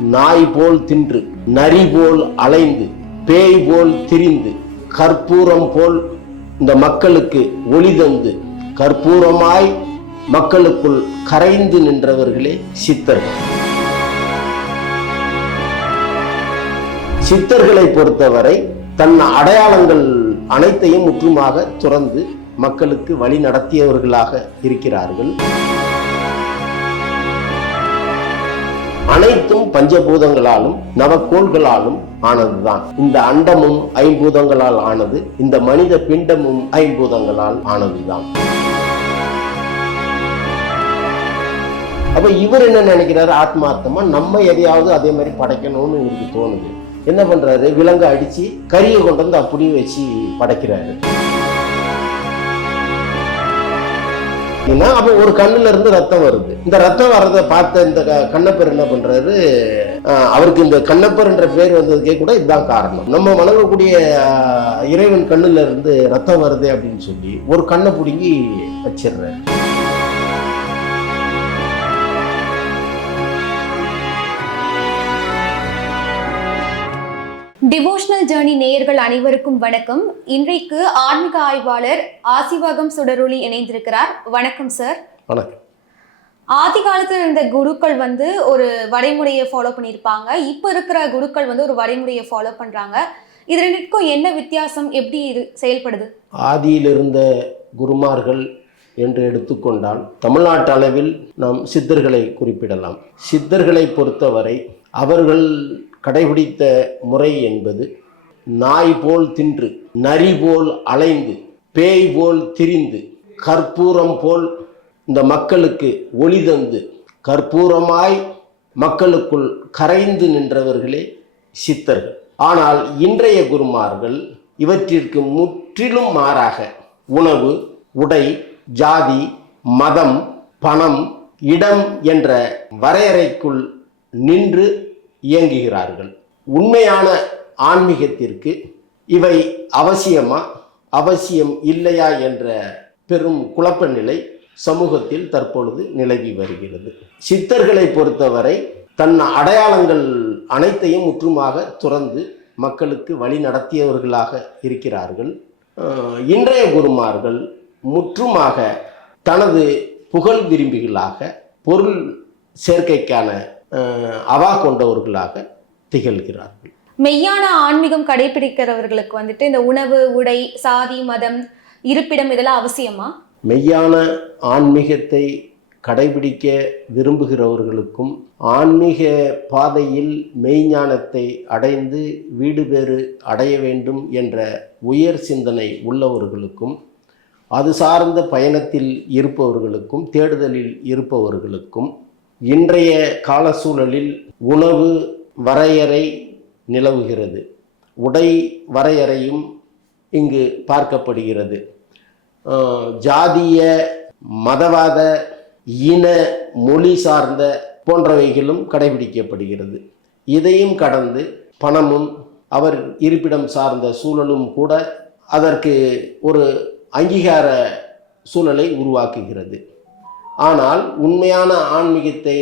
நாய் போல் தின்று நரி போல் அலைந்து பேய் போல் திரிந்து கற்பூரம் போல் இந்த மக்களுக்கு ஒளி தந்து கற்பூரமாய் மக்களுக்குள் கரைந்து நின்றவர்களே சித்தர்கள். சித்தர்களை பொறுத்தவரை தன் அடையாளங்கள் அனைத்தையும் முற்றுமாக துறந்து மக்களுக்கு வழி நடத்தியவர்களாக இருக்கிறார்கள். அனைத்தும் பஞ்சபூதங்களாலும் நவக்கோள்களாலும் ஆனதுதான். இந்த அண்டமும் ஐம்பூதங்களால் ஆனது இந்த மனித பிண்டமும் ஐம்பூதங்களால் ஆனதுதான். அப்ப இவர் என்ன நினைக்கிறாரு? ஆத்மார்த்தமா நம்ம எதையாவது அதே மாதிரி படைக்கணும்னு இவருக்கு தோணுது. என்ன பண்றாரு? விலங்கு அடிச்சு கறியை கொண்டு வந்து அப்படியே வச்சு படைக்கிறாரு. பார்த்தீங்கன்னா அப்போ ஒரு கண்ணுல இருந்து ரத்தம் வருது. இந்த ரத்தம் வர்றதை பார்த்த இந்த க- கண்ணப்பர் என்ன பண்றாரு? அவருக்கு இந்த கண்ணப்பர்ன்ற பேர் வந்ததுக்கே கூட இதுதான் காரணம். நம்ம வணங்கக்கூடிய இறைவன் கண்ணுல இருந்து ரத்தம் வருது அப்படின்னு சொல்லி ஒரு கண்ணை பிடுங்கி வச்சிடுறாரு. டிவோஷனல் ஜேர்னி நேயர்கள் அனைவருக்கும் வணக்கம். இன்றைக்கு ஆன்மீக ஆய்வாளர் ஆசிவகம் சுடரொளி இணைந்திருக்கிறார். வணக்கம் சார் வணக்கம். ஆதி காலத்துல இருந்த குருக்கள் வந்து ஒரு வரைமுறையை ஃபாலோ பண்ணியிருப்பாங்க. இப்போ இருக்கிற குருக்கள் வந்து ஒரு வரைமுறையை ஃபாலோ பண்றாங்க. இது ரெண்டுக்கும் என்ன வித்தியாசம்? எப்படி இது செயல்படுது? ஆதியில் இருந்த குருமார்கள் என்று எடுத்துக்கொண்டால் தமிழ்நாட்டு அளவில் நாம் சித்தர்களை குறிப்பிடலாம். சித்தர்களை பொறுத்தவரை அவர்கள் கடைபிடித்த முறை என்பது நாய் போல் தின்று நரி போல் அலைந்து பேய் போல் திரிந்து கற்பூரம் போல் இந்த மக்களுக்கு ஒளி தந்து கற்பூரமாய் மக்களுக்குள் கரைந்து நின்றவர்களே சித்தர்கள். ஆனால் இன்றைய குருமார்கள் இவற்றிற்கு முற்றிலும் மாறாக உணவு உடை ஜாதி மதம் பணம் இடம் என்ற வரையறைக்குள் நின்று இயங்குகிறார்கள். உண்மையான ஆன்மீகத்திற்கு இவை அவசியமா? அவசியம் இல்லையா என்ற பெரும் குழப்ப நிலை சமூகத்தில் தற்பொழுது நிலவி வருகிறது. சித்தர்களை பொறுத்தவரை தன் அடையாளங்கள் அனைத்தையும் முற்றுமாக துறந்து மக்களுக்கு வழி நடத்தியவர்களாக இருக்கிறார்கள். இன்றைய குருமார்கள் முற்றுமாக தனது புகழ் விரும்பிகளாக பொருள் சேர்க்கைக்கான அவா கொண்டவர்களாக திகழ்கிறார்கள். மெய்யான ஆன்மீகம் கடைபிடிக்கிறவர்களுக்கு வந்துட்டு இந்த உணவு உடை சாதி மதம் இருப்பிடம் இதெல்லாம் அவசியமா? மெய்யான ஆன்மீகத்தை கடைபிடிக்க விரும்புகிறவர்களுக்கும் ஆன்மீக பாதையில் மெய்ஞானத்தை அடைந்து வீடு பேறு அடைய வேண்டும் என்ற உயர் சிந்தனை உள்ளவர்களுக்கும் அது சார்ந்த பயணத்தில் இருப்பவர்களுக்கும் தேடுதலில் இருப்பவர்களுக்கும் இன்றைய கால சூழலில் உணவு வரையறை நிலவுகிறது. உடை வரையறையும் இங்கு பார்க்கப்படுகிறது. ஜாதிய மதவாத இன மொழி சார்ந்த போன்றவைகளும் கடைபிடிக்கப்படுகிறது. இதையும் கடந்து பணமும் அவர் இருப்பிடம் சார்ந்த சூழலும் கூட அதற்கு ஒரு அங்கீகார சூழலை உருவாக்குகிறது. ஆனால் உண்மையான ஆன்மீகத்தை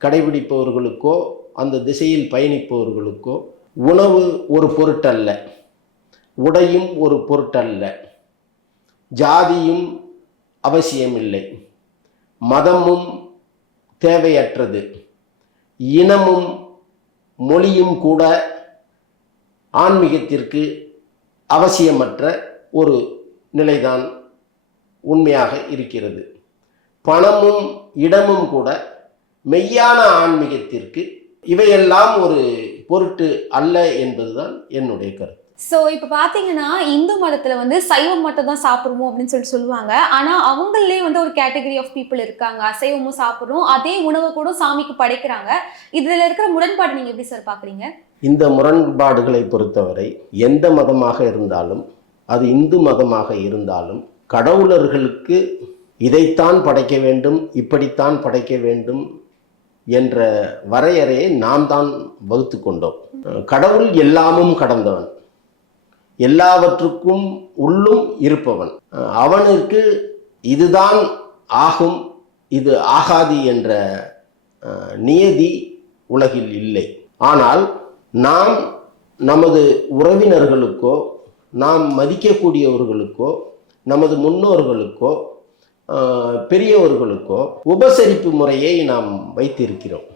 கடைபிடிப்பவர்களுக்கோ அந்த திசையில் பயணிப்பவர்களுக்கோ உணவு ஒரு பொருட்டல்ல. உடையும் ஒரு பொருட்டல்ல. ஜாதியும் அவசியமில்லை. மதமும் தேவையற்றது. இனமும் மொழியும் கூட ஆன்மீகத்திற்கு அவசியமற்ற ஒரு நிலைதான் உண்மையாக இருக்கிறது. பணமும் இடமும் கூட மெய்யான ஆன்மீகத்திற்கு இவையெல்லாம் ஒரு பொருட்டு அல்ல என்பதுதான் என்னுடைய கருத்து. ஸோ இப்போ பார்த்தீங்கன்னா இந்து மதத்தில் வந்து சைவம் மட்டும் தான் சாப்பிடுவோம் அப்படின்னு சொல்லிட்டு சொல்லுவாங்க. ஆனால் அவங்களே வந்து ஒரு கேட்டகரி ஆஃப் பீப்புள் இருக்காங்க. அசைவமும் சாப்பிட்றோம். அதே உணவை கூட சாமிக்கு படைக்கிறாங்க. இதில் இருக்கிற முரண்பாடு நீங்கள் எப்படி சார் பார்க்குறீங்க இந்த முரண்பாடுகளை பொறுத்தவரை எந்த மதமாக இருந்தாலும் அது இந்து மதமாக இருந்தாலும் கடவுளர்களுக்கு இதைத்தான் படைக்க வேண்டும் இப்படித்தான் படைக்க வேண்டும் என்ற வரையறையை நாம் தான் வகுத்து கொண்டோம். கடவுள் எல்லாமும் கடந்தவன். எல்லாவற்றுக்கும் உள்ளும் இருப்பவன். அவனுக்கு இதுதான் ஆகும் இது ஆகாது என்ற நியதி உலகில் இல்லை. ஆனால் நாம் நமது உறவினர்களுக்கோ நாம் மதிக்கக்கூடியவர்களுக்கோ நமது முன்னோர்களுக்கோ பெரியவர்களுக்கோ உபசரிப்பு முறையை நாம் வைத்திருக்கிறோம்.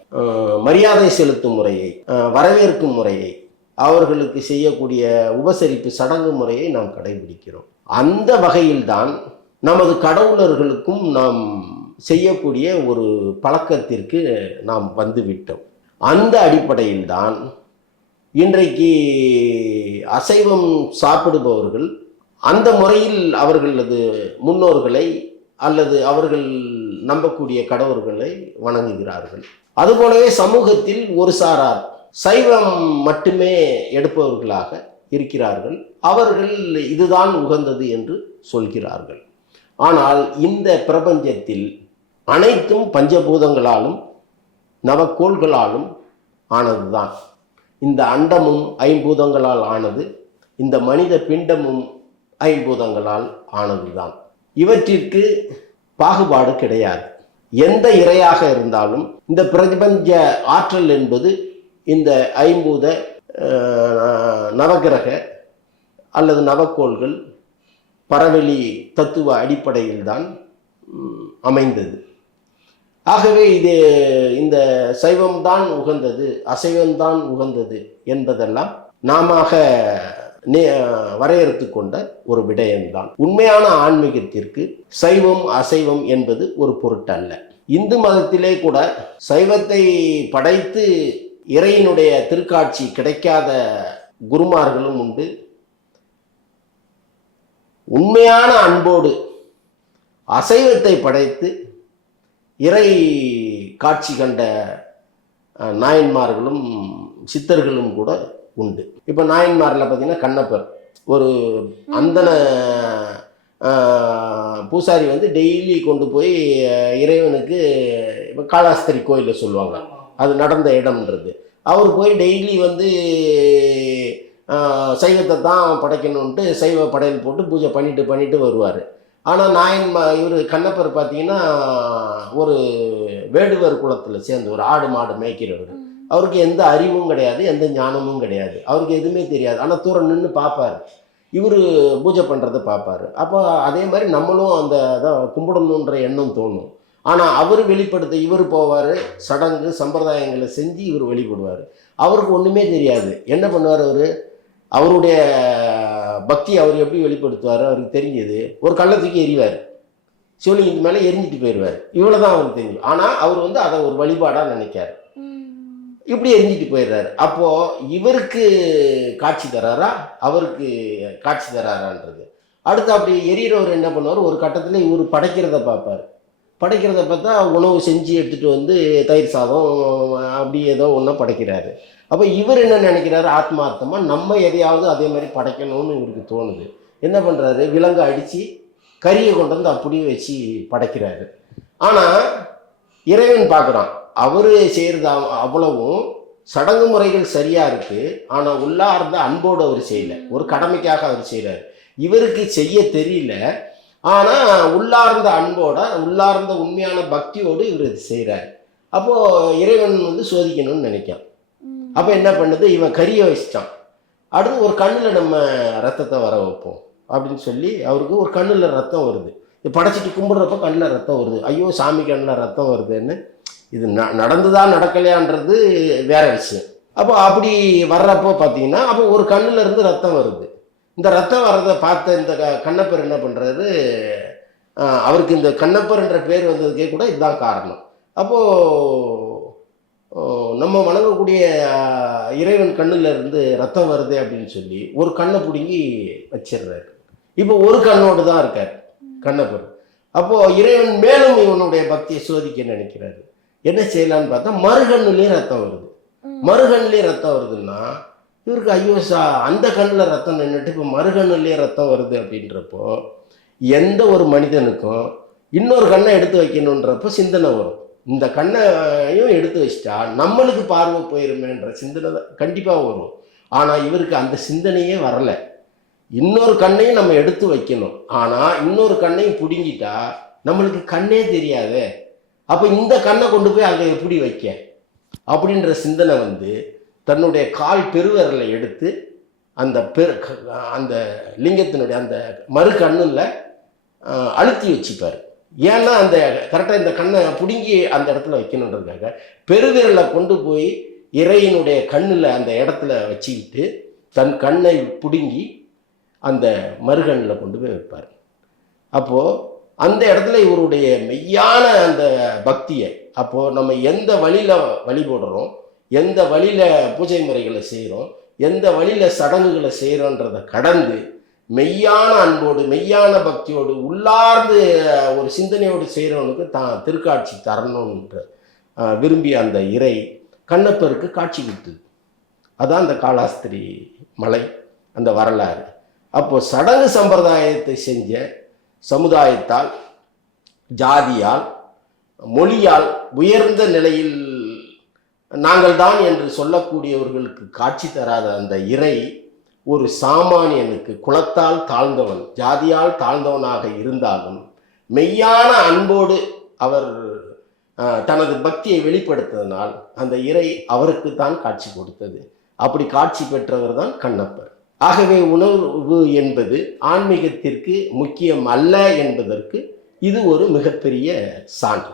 மரியாதை செலுத்தும் முறையை வரவேற்கும் முறையை அவர்களுக்கு செய்யக்கூடிய உபசரிப்பு சடங்கு முறையை நாம் கடைபிடிக்கிறோம். அந்த வகையில்தான் நமது கடவுளர்களுக்கும் நாம் செய்யக்கூடிய ஒரு பழக்கத்திற்கு நாம் வந்துவிட்டோம். அந்த அடிப்படையில்தான் இன்றைக்கு அசைவம் சாப்பிடுபவர்கள் அந்த முறையில் அவர்களது முன்னோர்களை அல்லது அவர்கள் நம்பக்கூடிய கடவுள்களை வணங்குகிறார்கள். அதுபோலவே சமூகத்தில் ஒரு சாரார் சைவம் மட்டுமே எடுப்பவர்களாக இருக்கிறார்கள். அவர்கள் இதுதான் உகந்தது என்று சொல்கிறார்கள். ஆனால் இந்த பிரபஞ்சத்தில் அனைத்தும் பஞ்சபூதங்களாலும் நவக்கோள்களாலும் ஆனதுதான். இந்த அண்டமும் ஐம்பூதங்களால் ஆனது இந்த மனித பிண்டமும் ஐம்பூதங்களால் ஆனதுதான். இவற்றிற்கு பாகுபாடு கிடையாது. எந்த இறையாக இருந்தாலும் இந்த பிரபஞ்ச ஆற்றல் என்பது இந்த ஐம்பூத நவகிரக அல்லது நவக்கோள்கள் பரவெளி தத்துவ அடிப்படையில் தான் அமைந்தது. ஆகவே இது இந்த சைவம்தான் உகந்தது அசைவம்தான் உகந்தது என்பதெல்லாம் நாம வரையறுத்து கொண்ட ஒரு விடயம்தான். உண்மையான ஆன்மீகத்திற்கு சைவம் அசைவம் என்பது ஒரு பொருட்டல்ல. இந்து மதத்திலே கூட சைவத்தை படைத்து இறையினுடைய திருக்காட்சி கிடைக்காத குருமார்களும் உண்டு. உண்மையான அன்போடு அசைவத்தை படைத்து இறை காட்சி கண்ட நாயன்மார்களும் சித்தர்களும் கூட உண்டு. இப்போ நாயன்மாரில் பார்த்தீங்கன்னா கண்ணப்பர். ஒரு அந்தன பூசாரி வந்து டெய்லி கொண்டு போய் இறைவனுக்கு இப்போ காளாஸ்திரி கோயிலில் சொல்லுவாங்க. அது நடந்த இடம்ன்றது. அவர் போய் டெய்லி வந்து சைவத்தை தான் படைக்கணுன்ட்டு சைவ படையல் போட்டு பூஜை பண்ணிட்டு பண்ணிட்டு வருவார். ஆனால் நாயன்மா இவர் கண்ணப்பர் பார்த்தீங்கன்னா ஒரு வேடுவர் குலத்தில் சேர்ந்து ஒரு ஆடு மாடு மேய்க்கிறவர். அவருக்கு எந்த அறிவும் கிடையாது எந்த ஞானமும் கிடையாது. அவருக்கு எதுவுமே தெரியாது. ஆனால் தூரம் நின்று பார்ப்பார் இவர் பூஜை பண்ணுறதை பார்ப்பாரு அப்போ அதே மாதிரி நம்மளும் அந்த அதான் கும்பிடணுன்ற எண்ணம் தோணும். ஆனால் அவர் வெளிப்படுத்த இவர் போவார் சடங்கு சம்பிரதாயங்களை செஞ்சு இவர் வெளிப்படுவார். அவருக்கு ஒன்றுமே தெரியாது. என்ன பண்ணுவார் அவர்? அவருடைய பக்தி அவர் எப்படி வெளிப்படுத்துவார்? அவருக்கு தெரிஞ்சது. ஒரு கள்ளத்துக்கு எரிவார் சிவலிங்கத்து மேலே எரிஞ்சிட்டு போயிடுவார். இவ்வளோ தான் அவருக்கு தெரியும் ஆனால் அவர் வந்து அதை ஒரு வழிபாடாக நினைக்காரு. இப்படி எரிஞ்சிட்டு போயிடுறாரு. அப்போ இவருக்கு காட்சி தராரா? அவருக்கு காட்சி தராரான்றது. அடுத்து அப்படி எரியறவர் என்ன பண்ணுவார்? ஒரு கட்டத்தில் இவர் படைக்கிறத பார்ப்பார். படைக்கிறத பார்த்தா உணவு செஞ்சு எடுத்துகிட்டு வந்து தயிர் சாதம் அப்படி ஏதோ ஒன்றா படைக்கிறாரு. அப்போ இவர் என்ன நினைக்கிறாரு? ஆத்மார்த்தமாக நம்ம எதையாவது அதே மாதிரி படைக்கணும்னு இவருக்கு தோணுது. என்ன பண்ணுறாரு விலங்கு அடித்து கறியை கொண்டு வந்து அப்படியே வச்சு படைக்கிறாரு. ஆனால் இறைவன் பார்க்குறான். அவர் செய்கிறது அவ்வளவும் சடங்கு முறைகள் சரியாக இருக்குது ஆனால் உள்ளார்ந்த அன்போடு அவர் செய்யலை. ஒரு கடமைக்காக அவர் செய்கிறார் இவருக்கு செய்ய தெரியல. ஆனால் உள்ளார்ந்த அன்போட உள்ளார்ந்த உண்மையான பக்தியோடு இவர் இது செய்கிறார் அப்போது இறைவன் வந்து சோதிக்கணும்னு நினைக்கான் அப்போ என்ன பண்ணுது? இவன் கறியை வச்சிட்டான். அடுத்து ஒரு கண்ணில் நம்ம ரத்தத்தை வர வைப்போம் அப்படின்னு சொல்லி அவருக்கு ஒரு கண்ணில் ரத்தம் வருது. படைச்சிட்டு கும்பிட்றப்ப கண்ணில் ரத்தம் வருது. ஐயோ சாமி கண்ணில் ரத்தம் வருதுன்னு இது ந நடந்துதா நடக்கலையான்றது வேற விஷயம். அப்போ அப்படி வர்றப்போ பார்த்தீங்கன்னா அப்போ ஒரு கண்ணில் இருந்து ரத்தம் வருது. இந்த ரத்தம் வர்றதை பார்த்த இந்த க- கண்ணப்பர் என்ன பண்ணுறாரு அவருக்கு இந்த கண்ணப்பர்ன்ற பேர் வந்ததுக்கே கூட இதுதான் காரணம். அப்போது நம்ம வணங்கக்கூடிய இறைவன் கண்ணில் இருந்து ரத்தம் வருது அப்படின்னு சொல்லி ஒரு கண்ணை பிடுங்கி வச்சிடுறாரு. இப்போ ஒரு கண்ணோடு தான் இருக்கார் கண்ணப்பர். அப்போது இறைவன் மேலும் இவனுடைய பக்தியை சோதிக்க நினைக்கிறாரு. என்ன செய்யலான்னு பார்த்தா மறுகண்ணுலேயும் ரத்தம் வருது. மறுகண்ணுலேயும் ரத்தம் வருதுன்னா இவருக்கு ஐயோ சா அந்த கண்ணில் ரத்தம் நின்றுட்டு இப்போ மறுகண்ணுலேயே ரத்தம் வருது அப்படின்றப்போ எந்த ஒரு மனிதனுக்கும் இன்னொரு கண்ணை எடுத்து வைக்கணுன்றப்போ சிந்தனை வரும். இந்த கண்ணையும் எடுத்து வச்சிட்டா நம்மளுக்கு பார்வை போயிருமேன்ற சிந்தனை தான் கண்டிப்பாக வரும். ஆனால் இவருக்கு அந்த சிந்தனையே வரல. இன்னொரு கண்ணையும் நம்ம எடுத்து வைக்கணும். ஆனால் இன்னொரு கண்ணையும் பிடுங்கிட்டா நம்மளுக்கு கண்ணே தெரியாதே. அப்போ இந்த கண்ணை கொண்டு போய் அங்கே எப்படி வைக்க? அப்படின்ற சிந்தனை வந்து தன்னுடைய கால் பெருவரில் எடுத்து அந்த பெரு அந்த லிங்கத்தினுடைய அந்த மறு கண்ணில் அழுத்தி வச்சுப்பார். ஏன்னா அந்த கரெக்டாக இந்த கண்ணை பிடுங்கி அந்த இடத்துல வைக்கணுன்றதுக்காக பெருவிரலை கொண்டு போய் இறையினுடைய கண்ணில் அந்த இடத்துல வச்சுக்கிட்டு தன் கண்ணை பிடுங்கி அந்த மறுகண்ணில் கொண்டு போய் வைப்பார். அப்போது அந்த இடத்துல இவருடைய மெய்யான அந்த பக்தியை அப்போது நம்ம எந்த வழியில் வழிபடுறோம் எந்த வழியில் பூஜை முறைகளை செய்கிறோம் எந்த வழியில் சடங்குகளை செய்கிறோன்றதை கடந்து மெய்யான அன்போடு மெய்யான பக்தியோடு உள்ளார்ந்து ஒரு சிந்தனையோடு செய்கிறவனுக்கு தான் திருக்காட்சி தரணுன்ற விரும்பிய அந்த இறை கண்ணப்பருக்கு காட்சி கொடுத்தது. அதான் அந்த காளாஸ்திரி மலை அந்த வரலாறு. அப்போது சடங்கு சம்பிரதாயத்தை செஞ்ச சமுதாயத்தால் ஜாதியால் மொழியால் உயர்ந்த நிலையில் நாங்கள் தான் என்று சொல்லக்கூடியவர்களுக்கு காட்சி தராத அந்த இறை ஒரு சாமானியனுக்கு குலத்தால் தாழ்ந்தவன் ஜாதியால் தாழ்ந்தவனாக இருந்தாலும் மெய்யான அன்போடு அவர் தனது பக்தியை வெளிப்படுத்ததனால் அந்த இறை அவருக்கு தான் காட்சி கொடுத்தது. அப்படி காட்சி பெற்றவர் தான் கண்ணப்பர். ஆகவே உணர்வு என்பது ஆன்மீகத்திற்கு முக்கியம் அல்ல என்பதற்கு இது ஒரு மிகப்பெரிய சான்று.